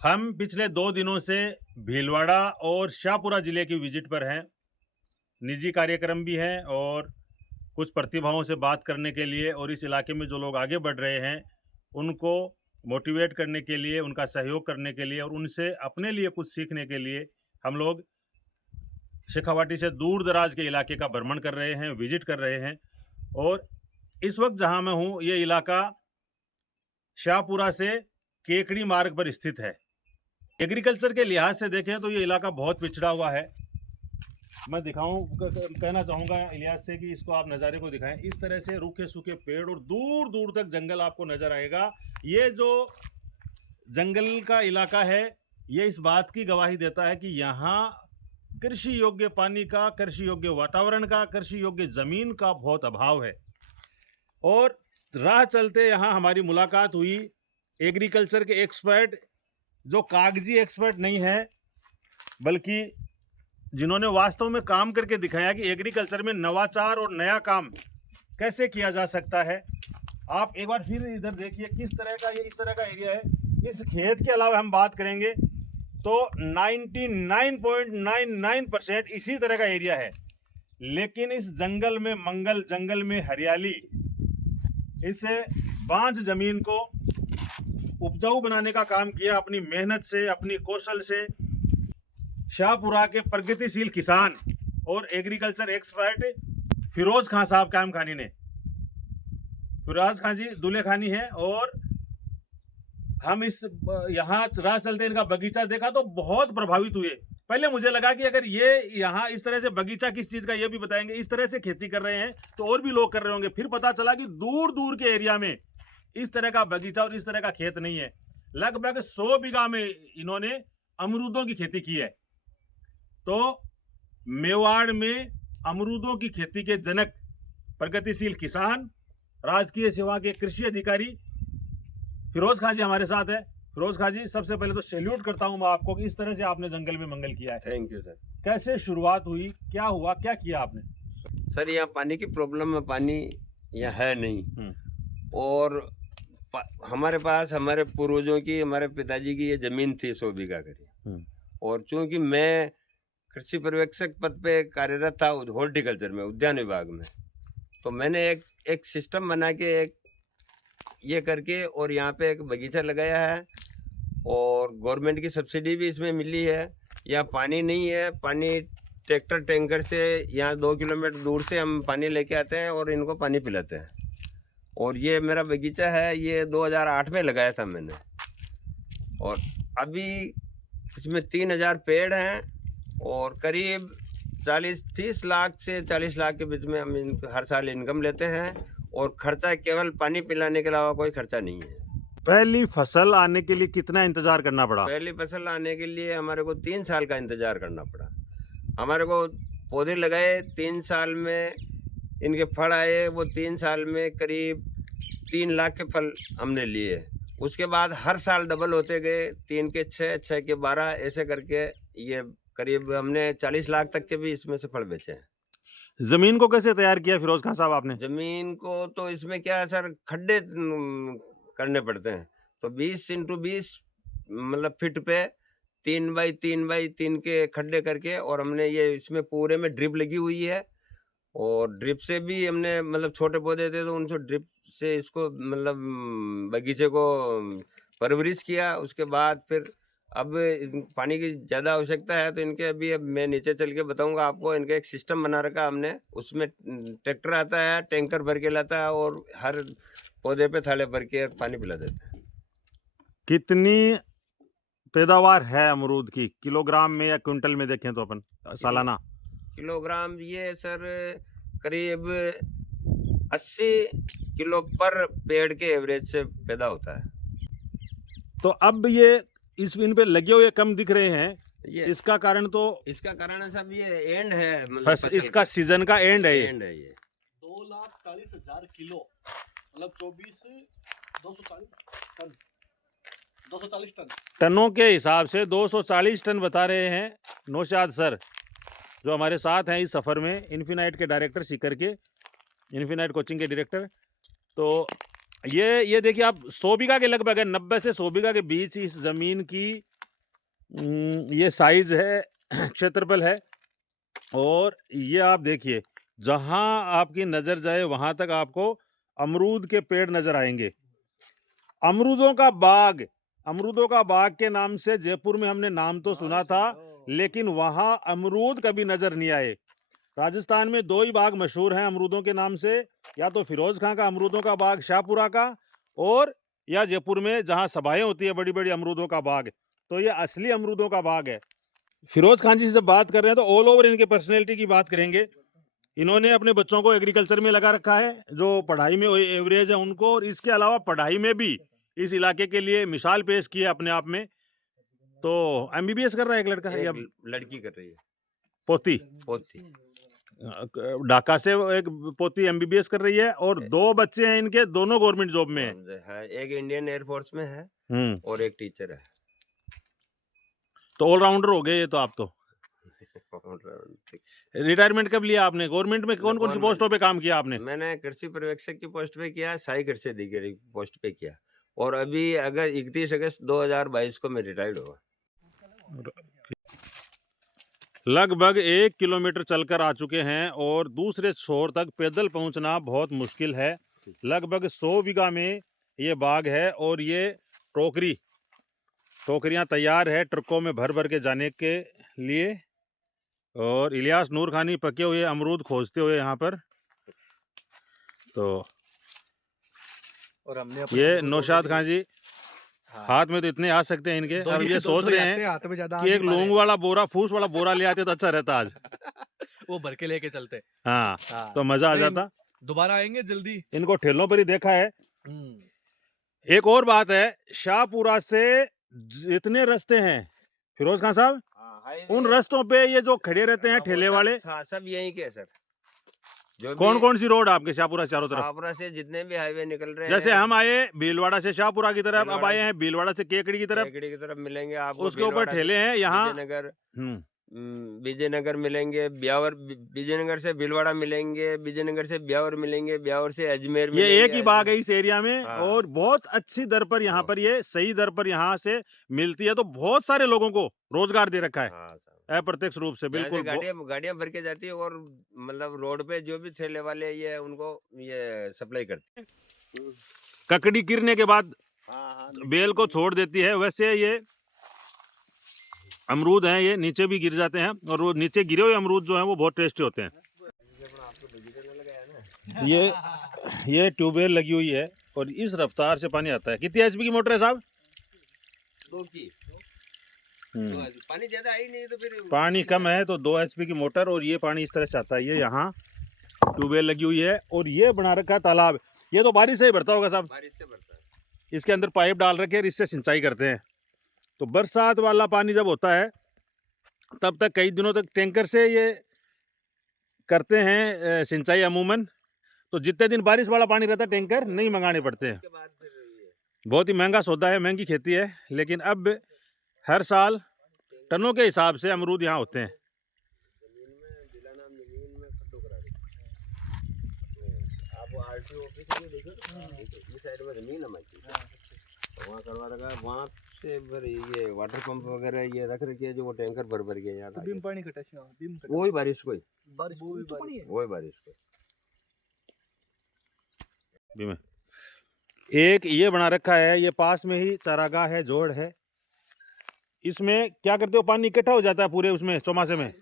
हम पिछले 2 दिनों से भीलवाड़ा और शाहपुरा ज़िले की विज़िट पर हैं। निजी कार्यक्रम भी हैं और कुछ प्रतिभाओं से बात करने के लिए और इस इलाके में जो लोग आगे बढ़ रहे हैं, उनको मोटिवेट करने के लिए, उनका सहयोग करने के लिए और उनसे अपने लिए कुछ सीखने के लिए हम लोग शेखावाटी से दूर-दराज के इलाके का भ्रमण कर रहे हैं, विज़िट कर रहे हैं। और इस वक़्त जहाँ मैं हूँ, ये इलाका शाहपुरा से केकड़ी मार्ग पर स्थित है। एग्रीकल्चर के लिहाज से देखें तो ये इलाका बहुत पिछड़ा हुआ है। मैं कहना चाहूँगा इलियास से कि इसको आप नज़ारे को दिखाएं। इस तरह से रूखे सूखे पेड़ और दूर दूर तक जंगल आपको नज़र आएगा। ये जो जंगल का इलाका है, ये इस बात की गवाही देता है कि यहाँ कृषि योग्य पानी का, कृषि योग्य वातावरण का, कृषि योग्य ज़मीन का बहुत अभाव है। और राह चलते यहाँ हमारी मुलाकात हुई एग्रीकल्चर के एक्सपर्ट, जो कागजी एक्सपर्ट नहीं है, बल्कि जिन्होंने वास्तव में काम करके दिखाया कि एग्रीकल्चर में नवाचार और नया काम कैसे किया जा सकता है। आप एक बार फिर इधर देखिए किस तरह का ये इस तरह का एरिया है। इस खेत के अलावा हम बात करेंगे तो 99.99% इसी तरह का एरिया है। लेकिन इस जंगल में मंगल, जंगल में हरियाली, इस बांझ जमीन को उपजाऊ बनाने का काम किया अपनी मेहनत से, अपनी कौशल से शाहपुरा के प्रगतिशील किसान और एग्रीकल्चर एक्सपर्ट फिरोज खान साहब काम खानी ने। फिरोज खान जी दूल्हे खानी है। और हम इस यहाँ राह चलते इनका बगीचा देखा तो बहुत प्रभावित हुए। पहले मुझे लगा कि अगर ये यहाँ इस तरह से बगीचा किस चीज़ का ये भी बताएंगे, इस तरह से खेती कर रहे हैं तो और भी लोग कर रहे होंगे। फिर पता चला कि दूर दूर के एरिया में इस तरह का बगीचा और इस तरह का खेत नहीं है। लगभग 100 बीघा में इन्होंने अमरूदों की खेती की है। तो मेवाड़ में अमरूदों की खेती के जनक, प्रगतिशील किसान, राजकीय सेवा के कृषि अधिकारी फिरोज खान जी हमारे साथ है। फिरोज खान जी, सबसे पहले तो सैल्यूट करता हूं मैं आपको कि इस तरह से आपने जंगल में मंगल किया है। Thank you sir. कैसे शुरुआत हुई, क्या हुआ, क्या किया आपने? सर यहाँ पानी की प्रॉब्लम है, पानी यहाँ है नहीं। और हमारे पास हमारे पूर्वजों की, हमारे पिताजी की ये जमीन थी 100 बीघा करीब। और चूंकि मैं कृषि पर्यवेक्षक पद पे कार्यरत था हॉर्टिकल्चर में, उद्यान विभाग में, तो मैंने एक सिस्टम बना के एक ये करके और यहाँ पे एक बगीचा लगाया है। और गवर्नमेंट की सब्सिडी भी इसमें मिली है। यहाँ पानी नहीं है, पानी ट्रैक्टर टैंकर से यहाँ 2 किलोमीटर दूर से हम पानी लेके आते हैं और इनको पानी पिलाते हैं। और ये मेरा बगीचा है, ये 2008 में लगाया था मैंने। और अभी इसमें 3000 पेड़ हैं और करीब 30 लाख से 40 लाख के बीच में हम हर साल इनकम लेते हैं। और खर्चा केवल पानी पिलाने के अलावा कोई खर्चा नहीं है। पहली फसल आने के लिए कितना इंतजार करना पड़ा? पहली फसल आने के लिए हमारे को 3 साल का इंतजार करना पड़ा। हमारे को पौधे लगाए 3 साल में, इनके फल आए, वो 3 साल में करीब 3 लाख के फल हमने लिए। उसके बाद हर साल डबल होते गए, 3 के 6, 6 के 12, ऐसे करके ये करीब हमने 40 लाख तक के भी इसमें से फल बेचे हैं। जमीन को कैसे तैयार किया फिरोज खान साहब आपने? जमीन को तो इसमें क्या है सर, खड्डे करने पड़ते हैं। तो 20 इंटू 20 मतलब फीट पे 3 बाई 3 बाई 3 के खड्डे करके, और हमने ये इसमें पूरे में ड्रिप लगी हुई है। और ड्रिप से भी हमने मतलब छोटे पौधे थे तो उनसे ड्रिप से इसको मतलब बगीचे को परवरिश किया। उसके बाद फिर अब पानी की ज़्यादा आवश्यकता है तो इनके अभी अब मैं नीचे चल के बताऊंगा आपको। इनका एक सिस्टम बना रखा हमने, उसमें ट्रैक्टर आता है, टैंकर भर के लाता है और हर पौधे पे थैले भर के पानी पिला देता है। कितनी पैदावार है अमरूद की, किलोग्राम में या क्विंटल में देखें तो अपन सालाना? किलोग्राम ये सर करीब 80 किलो पर पेड़ के एवरेज से पैदा होता है। तो अब ये इन पे लगे हुए कम दिख रहे हैं, इसका कारण है सब ये एंड है, मतलब इसका सीजन का एंड है। ये 2,40,000 किलो मतलब 240 टन 240 टन टनों के हिसाब से 240 टन बता रहे हैं नौशाद सर, जो हमारे साथ हैं इस सफ़र में, इन्फिनाइट के डायरेक्टर सीकर के, इन्फिनाइट कोचिंग के डायरेक्टर। तो ये देखिए आप 100 बीघा के लगभग है, 90 से 100 बीघा के बीच इस जमीन की ये साइज है, क्षेत्रफल है। और ये आप देखिए, जहां आपकी नजर जाए वहां तक आपको अमरूद के पेड़ नजर आएंगे। अमरूदों का बाग के नाम से जयपुर में हमने नाम तो सुना था, लेकिन वहां अमरूद कभी नजर नहीं आए। राजस्थान में 2 ही बाग मशहूर हैं अमरूदों के नाम से, या तो फिरोज खां का अमरूदों का बाग शाहपुरा का, और या जयपुर में जहां सभाएं होती है बड़ी बड़ी अमरूदों का बाग। तो ये असली अमरूदों का बाग है। फिरोज खान जी से जब बात कर रहे हैं तो ऑल ओवर इनके पर्सनैलिटी की बात करेंगे। इन्होंने अपने बच्चों को एग्रीकल्चर में लगा रखा है, जो पढ़ाई में एवरेज है उनको, और इसके अलावा पढ़ाई में भी इस इलाके के लिए मिसाल पेश की है अपने आप में। तो एमबीबीएस कर रहा है एक लड़का है या लड़की कर रही है, पोती? ढाका से एक पोती एमबीबीएस कर रही है, और 2 बच्चे हैं इनके, दोनों गवर्नमेंट जॉब में है। एक इंडियन एयरफोर्स में है और एक टीचर है। तो ऑलराउंडर हो गए ये तो आप तो। रिटायरमेंट कब लिया आपने? गवर्नमेंट में कौन कौन सी पोस्टों पे काम किया आपने? मैंने कृषि पर्यवेक्षक की पोस्ट पे किया, सहायक कृषि अधिकारी की पोस्ट पे किया, और अभी अगर 31 अगस्त 2022 को मैं रिटायर्ड हुआ। लगभग 1 किलोमीटर चलकर आ चुके हैं, और दूसरे छोर तक पैदल पहुंचना बहुत मुश्किल है। लगभग 100 बीघा में ये बाग है, और ये टोकरियां तैयार है ट्रकों में भर भर के जाने के लिए। और इलियास नूर खानी पके हुए अमरूद खोजते हुए यहाँ पर। तो और हमने ये नौशाद खान जी, हाथ में तो इतने आ सकते हैं इनके। अब ये सोच रहे हैं कि एक लौंग वाला बोरा, फूस वाला बोरा ले आते तो अच्छा रहता आज। वो भर के लेके चलते। हाँ, तो मजा आ जाता। दोबारा आएंगे जल्दी। इनको ठेलों पर ही देखा है। एक और बात है, शाहपुरा से जितने रास्ते हैं फिरोज खान साहब, उन रास्तों पे ये जो खड़े रहते हैं ठेले वाले, सब यही के सर। कौन कौन सी रोड आपके शाहपुरा चारों तरफ? शाहपुरा से जितने भी हाईवे निकल रहे हैं, जैसे हम आए भीलवाड़ा से शाहपुरा की तरफ, अब आए हैं भीलवाड़ा से केकड़ी की तरफ मिलेंगे आपको। उसके ऊपर ठेले हैं यहाँ। विजयनगर मिलेंगे, ब्यावर, विजयनगर से भीलवाड़ा मिलेंगे, विजयनगर से ब्यावर मिलेंगे, ब्यावर से अजमेर मिलेंगे। ये एक ही बाग है इस एरिया में। हाँ। और बहुत अच्छी दर पर यहाँ पर, ये सही दर पर यहाँ से मिलती है, तो बहुत सारे लोगों को रोजगार दे रखा है। हाँ, अप्रत्यक्ष रूप से। बिल्कुल गाड़ियां भर के जाती है, और मतलब रोड पे जो भी ठेले वाले ये उनको ये सप्लाई करते हैं। ककड़ी गिरने के बाद बेल को छोड़ देती है, वैसे ये अमरूद हैं, ये नीचे भी गिर जाते हैं, और वो नीचे गिरे हुए अमरूद जो हैं वो बहुत टेस्टी होते हैं। ये ट्यूबवेल लगी हुई है, और इस रफ्तार से पानी आता है। कितनी एचपी की मोटर है साहब? 2 की। पानी ज्यादा आई नहीं तो फिर पानी कम है तो 2 एचपी की मोटर, और ये पानी इस तरह से आता है। ये यहाँ ट्यूबवेल लगी हुई है, और ये बना रखा है तालाब। ये तो बारिश से ही भरता होगा साहब? बारिश से भरता है। इसके अंदर पाइप डाल रखे हैं, इससे सिंचाई करते हैं। तो बरसात वाला पानी जब होता है तब तक कई दिनों तक टैंकर से ये करते हैं सिंचाई अमूमन। तो जितने दिन बारिश वाला पानी रहता है टैंकर नहीं मंगाने पड़ते हैं। बहुत ही महंगा सौदा है, महंगी खेती है, लेकिन अब हर साल टनों के हिसाब से अमरूद यहाँ होते हैं। वहाँ से ये वाटर पंप वगैरह ये रख रखे, जो वो टैंकर भर भर के यहाँ बीम पानी कटा वही बारिश को वही बारिश को। एक ये बना रखा है, ये पास में ही चारागाह है, जोड़ है। इसमें क्या करते हो, पानी इकट्ठा हो जाता है पूरे उसमें चौमासे में।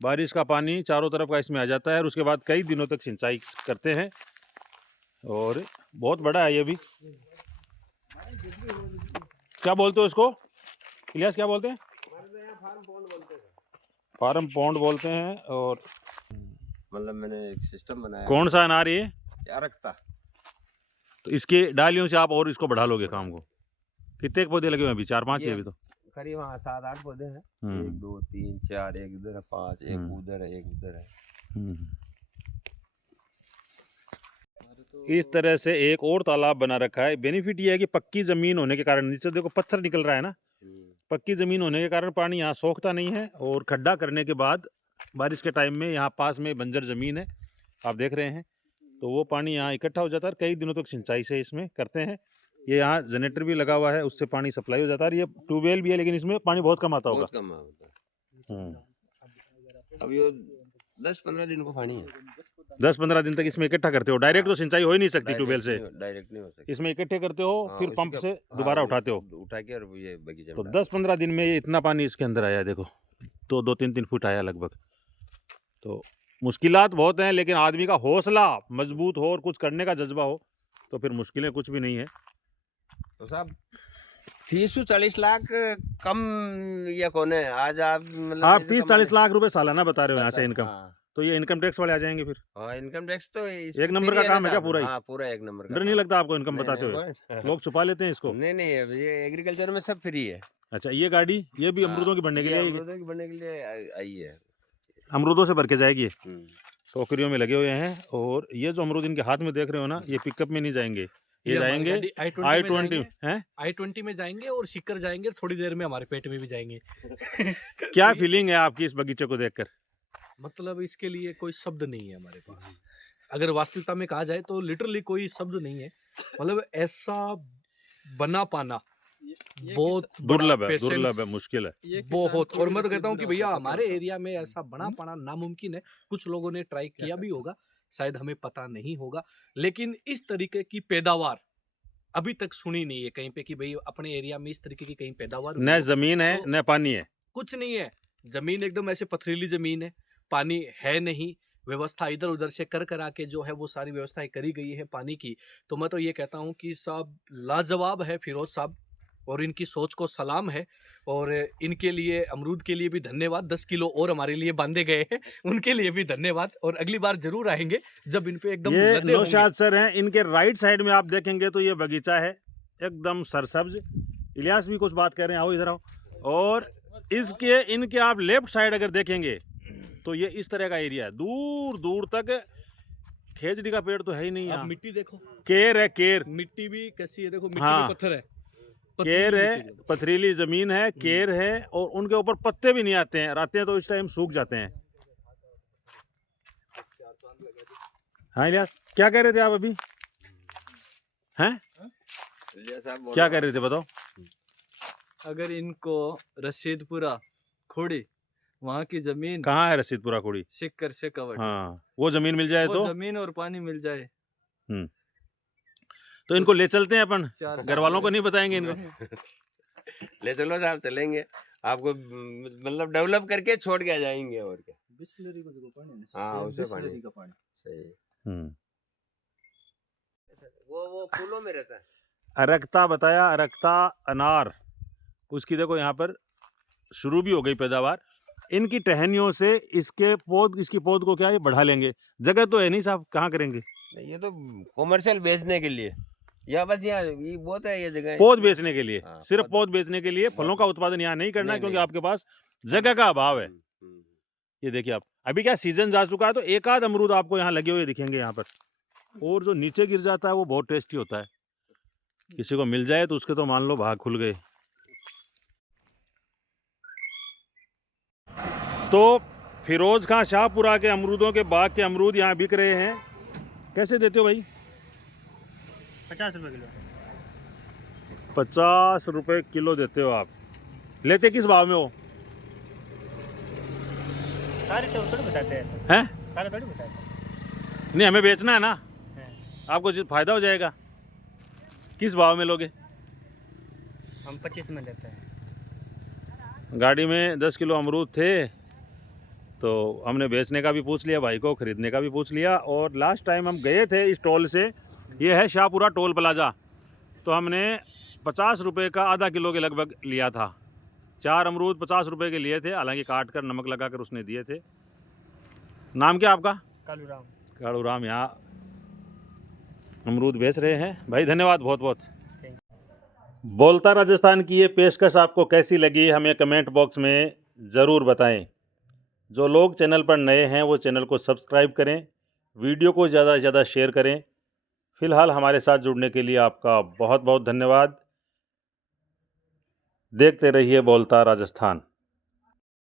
बारिश का पानी चारों तरफ का इसमें आ जाता है, और उसके बाद कई दिनों तक सिंचाई करते हैं। और बहुत बड़ा है ये भी। क्या बोलते हो इसको इलियास, क्या बोलते हैं? फार्म पॉन्ड बोलते हैं। और मतलब मैंने एक सिस्टम बनाया। कौन सा अनार ये? रखता। तो इसके डालियों से आप और इसको बढ़ा लोगे काम को। कितने पौधे लगे हुए हैं अभी? 4-5 है अभी तो करीब। हाँ, 7-8 पौधे हैं। 1 2 3 4, एक इधर है, 5, एक उधर है, एक उधर है। इस तरह से एक और तालाब बना रखा है। बेनिफिट ये है कि पक्की जमीन होने के कारण, नीचे देखो पत्थर निकल रहा है ना, पक्की जमीन होने के कारण पानी यहाँ सोखता नहीं है। और खड्डा करने के बाद बारिश के टाइम में यहाँ पास में बंजर जमीन है, आप देख रहे हैं, तो वो पानी यहाँ इकट्ठा हो जाता है, कई दिनों तक सिंचाई से इसमें करते हैं। ये यहाँ जनरेटर भी लगा हुआ है, उससे पानी सप्लाई हो जाता है। ये ट्यूबवेल भी है, लेकिन इसमें पानी बहुत कम आता होगा। बहुत कम होता है। अब ये 10-15 दिन को पानी है। 10-15 दिन तक इसमें इकट्ठा करते हो? डायरेक्ट तो सिंचाई हो ही नहीं सकती ट्यूबवेल से, डायरेक्ट नहीं हो सकती। इसमें इकट्ठे करते हो, हाँ, फिर उसी पंप का- से हाँ, दोबारा उठाते हो। उठा के और ये बगीचे में तो डाल 10-15 दिन में ये इतना पानी इसके अंदर आया है, देखो। तो 2-3 फुट आया लगभग। तो मुश्किलात बहुत हैं, लेकिन आदमी का हौसला मजबूत हो और कुछ करने का जज्बा हो तो फिर मुश्किलें कुछ भी नहीं है। तो साहब 30-40 लाख कम या कौन है आज आप मतलब आप ऐसे 30-40 कमाने- लाख रुपए सालाना बता रहे हो यहाँ से इनकम, हाँ, तो ये इनकम टैक्स वाले आ जाएंगे फिर। हाँ, इनकम टैक्स तो एक नंबर का काम है क्या पूरा ही? हाँ, पूरा एक नंबर का डर नहीं काम। लगता आपको इनकम नहीं, बताते नहीं, हुए? वो- लोग छुपा लेते हैं इसको। नहीं नहीं ये एग्रीकल्चर में सब फ्री है। अच्छा, ये गाड़ी ये भी अमरूदों की बढ़ने के ये लिए आएगी? अमरूदों की बढ़ने के लिए आई है। अमरूदों से भर के जाएगी ये। हम्म। टोकरियों में लगे हुए हैं। और ये जो अमरूद इनके हाथ में देख रहे हो ना, ये पिकअप में नहीं जाएंगे, ये जाएंगे I-20 हैं। I-20 में जाएंगे और सीकर जाएंगे, थोड़ी देर में हमारे पेट में भी जाएंगे। क्या फीलिंग है आपकी इस बगीचे को देखकर? मतलब इसके लिए कोई शब्द नहीं है हमारे पास। अगर वास्तविकता में कहा जाए तो लिटरली कोई शब्द नहीं है। मतलब ऐसा बना पाना बहुत दुर्लभ है, patience, दुर्लभ है, मुश्किल है। बहुत। और मैं तो कहता हूँ कि भैया हमारे एरिया में ऐसा बना पाना नामुमकिन है। कुछ लोगों ने ट्राई किया भी होगा, शायद हमें पता नहीं होगा, लेकिन इस तरीके की पैदावार अभी तक सुनी नहीं है कहीं पे कि भाई अपने एरिया में इस तरीके की कहीं पैदावार हुई न हो। जमीन है तो- न पानी है। कुछ नहीं है, जमीन एकदम ऐसे पथरीली जमीन है, पानी है नहीं, व्यवस्था इधर उधर से कर करा के जो है वो सारी व्यवस्थाएं करी गई है पानी की। तो मैं तो ये कहता हूँ कि साहब लाजवाब है फिरोज साहब, और इनकी सोच को सलाम है। और इनके लिए अमरूद के लिए भी धन्यवाद। 10 किलो और हमारे लिए बांधे गए हैं, उनके लिए भी धन्यवाद। और अगली बार जरूर आएंगे जब इन पे एकदम ये लदे होंगे। नौशाद सर हैं, इनके राइट साइड में आप देखेंगे तो ये बगीचा है एकदम सरसब्ज। इलियास भी कुछ बात कर रहे हैं, आओ इधर आओ। और इसके इनके आप लेफ्ट साइड अगर देखेंगे तो ये इस तरह का एरिया है, दूर दूर तक। खेजड़ी का पेड़ तो है ही नहीं आप यहाँ। मिट्टी देखो, केर है, केर। मिट्टी भी कैसी है देखो, मिट्टी हाँ। में पत्थर है, केर पथरीली है, मिट्टी है। पथरीली जमीन है, केर है, और उनके ऊपर पत्ते भी नहीं आते हैं, और आते हैं तो इस टाइम सूख जाते हैं। हाँ इलियास, क्या कह रहे थे आप अभी? हैं? क्या कह रहे थे, बताओ। अगर इनको रशीदपुरा खोड़ी वहाँ की जमीन कहाँ है रसीदपुरा कुड़ी? सिक्कर से कवर हाँ, वो जमीन मिल जाए वो तो जमीन और पानी मिल जाए तो इनको ले चलते हैं अपन। 4 घर वालों को नहीं बताएंगे इनको। ले चलो साहब, चलेंगे आपको मतलब डेवलप करके छोड़ के आ जाएंगे और क्या। बिस्लरी को जो पानी है, हाँ, सेम उसे बिस्लरी पानी। का पानी। सही है। हम्म। वो फूलों में रहता है। अरक्ता बताया, अरक्ता अनार, उसकी देखो यहाँ पर शुरू भी हो गई पैदावार। इनकी टहनियों से इसकी पौध को क्या ये बढ़ा लेंगे। जगह तो है नहीं साहब, कहाँ करेंगे? नहीं, ये तो कॉमर्शियल बेचने के लिए, या बस यहाँ ये बहुत है ये जगह। पौध बेचने के लिए, हाँ, सिर्फ पौध- पौध बेचने के लिए। फलों का उत्पादन यहाँ नहीं करना, नहीं, क्योंकि नहीं। आपके पास जगह का अभाव है। हम्म। ये देखिए आप, अभी क्या सीजन जा चुका है, तो एक आध अमरूद आपको यहाँ लगे हुए दिखेंगे यहाँ पर। और जो नीचे गिर जाता है वो बहुत टेस्टी होता है। किसी को मिल जाए तो उसके तो मान लो भाग खुल गए। तो फिरोज खां शाहपुरा के अमरूदों के बाग के अमरूद यहाँ बिक रहे हैं। कैसे देते हो भाई? 50 रुपये किलो। 50 रुपए किलो देते हो आप। लेते किस भाव में हो? सारे तो थोड़ी बताते हैं सर, हैं? सारे थोड़ी बताते हैं। नहीं, हमें बेचना है ना, हैं। आपको फायदा हो जाएगा। किस भाव में लोगे? हम 25 में लेते हैं। गाड़ी में 10 किलो अमरूद थे, तो हमने बेचने का भी पूछ लिया भाई को, खरीदने का भी पूछ लिया। और लास्ट टाइम हम गए थे इस टोल से, ये है शाहपुरा टोल प्लाजा, तो हमने 50 रुपये का आधा किलो के लगभग लिया था। 4 अमरूद 50 रुपये के लिए थे, हालांकि काट कर नमक लगा कर उसने दिए थे। नाम क्या आपका? कालू राम। कालू राम यहाँ अमरूद बेच रहे हैं। भाई धन्यवाद बहुत बहुत। बोलता राजस्थान की ये पेशकश आपको कैसी लगी, हमें कमेंट बॉक्स में ज़रूर बताएं। जो लोग चैनल पर नए हैं वो चैनल को सब्सक्राइब करें, वीडियो को ज़्यादा से ज़्यादा शेयर करें। फ़िलहाल हमारे साथ जुड़ने के लिए आपका बहुत बहुत धन्यवाद। देखते रहिए बोलता राजस्थान।